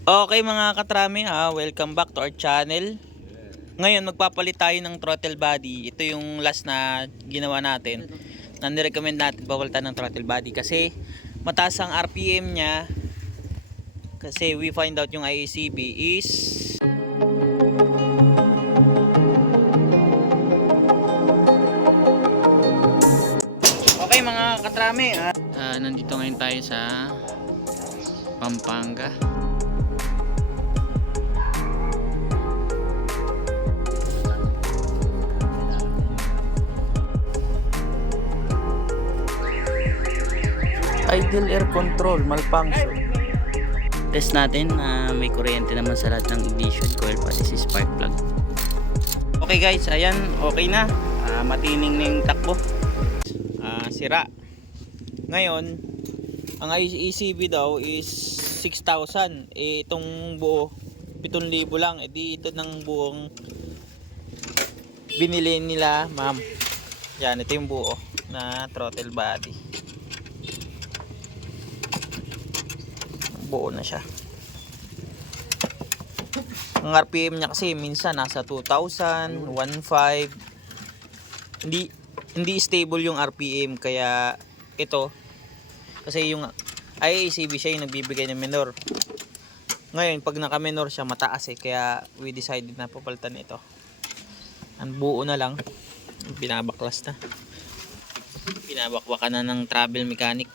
Okay mga katrami ha, welcome back to our channel. Ngayon magpapalit tayo ng throttle body. Ito yung last na ginawa natin. Na nirecommend natin palitan ng throttle body kasi mataas ang RPM niya. Kasi we find out yung IACB is Okay mga katrami, ah, ah, nandito ngayon tayo sa Pampanga. Idle air control malfunction. Test natin na may kuryente naman sa lahat ng ignition coil pati si spark plug. Okay guys, ayan, okay na. Ah, matining na yung takbo. Ah, sira. Ngayon, ang ECB daw is 6,000. Eh, itong buo, 7,000 lang. Eh, di ito ng buong binili nila, ma'am. Yan, ito yung buo na throttle body. Buo na siya. Ang RPM niya kasi minsan nasa 2,000, 1,500. Hindi hindi stable yung RPM kaya ito kasi yung IACB siya yung nagbibigay ng minor. Ngayon, pag naka-minor siya, mataas eh. Kaya we decided na papalitan ito. Ang buo na lang. Binabaklas na. Binabakwakan na ng travel mechanic.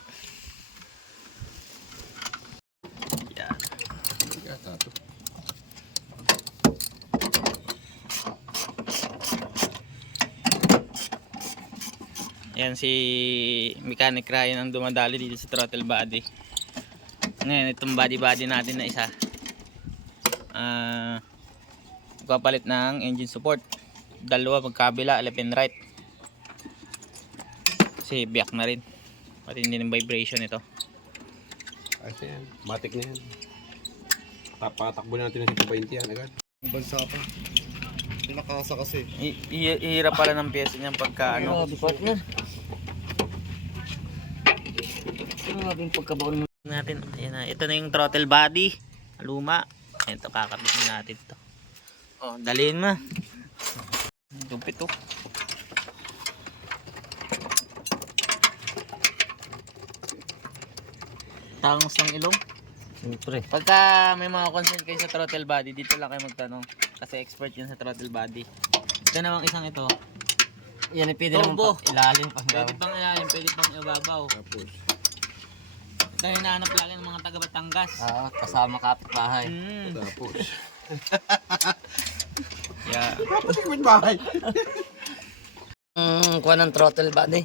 Yan si Mechanic Ryan ang dumadali dito sa throttle body. Ngayon itong body body natin na isa. Ah magpapalit ng engine support. Dalawa magkabila, left and right. Kasi biyak na rin. Pati hindi ng vibration ito. Yan. Matik na yan. Tapatakbo natin ng 120 yan agad. Bansa pa. Pinakasa kasi. I- i- ihirap pala ng pyesa niyan pagka ano. partner. Ano nga yung pagkabaon mo? natin. Ayan na. Ito na yung throttle body. Luma. Ito kakabitin natin to. Oh, dalhin mo. Lupit to. Tangos ng ilong. Siyempre. Pagka may mga concern kayo sa throttle body, dito lang kayo magtanong. Kasi expert yun sa throttle body. Ito namang isang ito. Yan ay pwede naman Turbo. pa ilalim pa. Pwede pang ilalim, pwede pang ibabaw. Tapos, Ito yung hinahanap lagi ng mga taga Batangas. Ah, kasama kapitbahay. Mm. tapos. Yeah. Tapos yung bahay. Mm, kuha ng throttle body.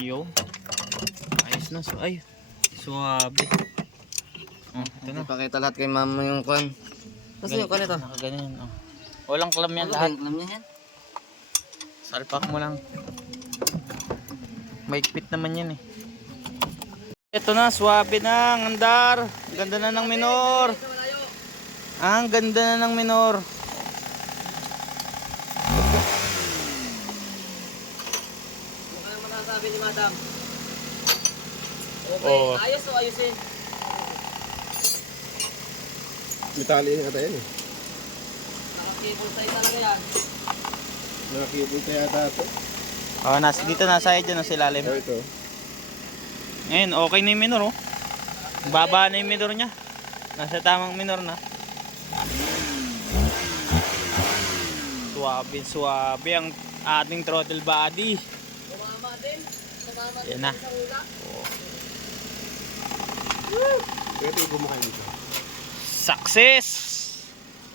Iyo. Na. So, ay. Suwabe. Oh, ito na. Ipakita lahat kay mama yung kuhan. Kasi yung kuhan ito. Nakaganyan. Oh. Walang clam yan lahat. Alam niya yan? Salpak mo lang. Maigpit naman yan eh. Ito na, swabe na, ang andar. Ang Ganda na ng minor. Ang ganda na ng minor. Ano mo nasabi ni madam? Oh. Ayos o ayusin? Mitali ata yan eh. Nakakable tayo talaga yan. Nakakibol kaya ata ito. Oh, nas dito nasa side dyan, sa ilalim. So ito. Ngayon, okay na yung minor oh. Baba na yung minor niya. Nasa tamang minor na. Suwabe, suwabe ang ating throttle body. Tumama din. Tumama Yan na. sa hula. Yung kumakain nito. Success!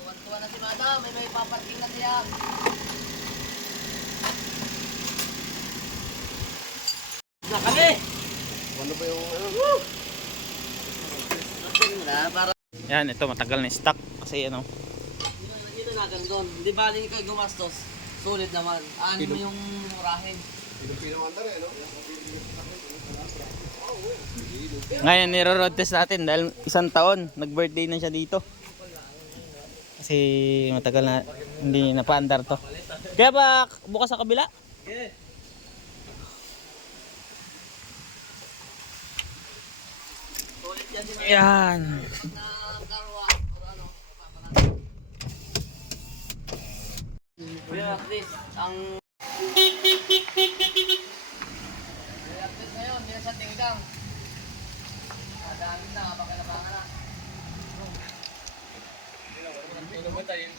Tuwan-tuwa na si madam. May may paparking na siya. Nakali! Ano ba yung ano? Na para Yan, ito matagal na stock kasi ano. dito na doon. Hindi ba rin kayo gumastos? Sulit naman. Ano yung murahin? Pilipino ang tara, no? Ngayon niro-road test natin dahil isang taon nag-birthday na siya dito. Kasi matagal na hindi napaandar to. Kaya ba bukas sa kabila? Sulit yan din Yan. na karwa or ano, Pero at least, ang... Pero at least ngayon, hindi na sa tinggang. Madami na, pakilabangan na.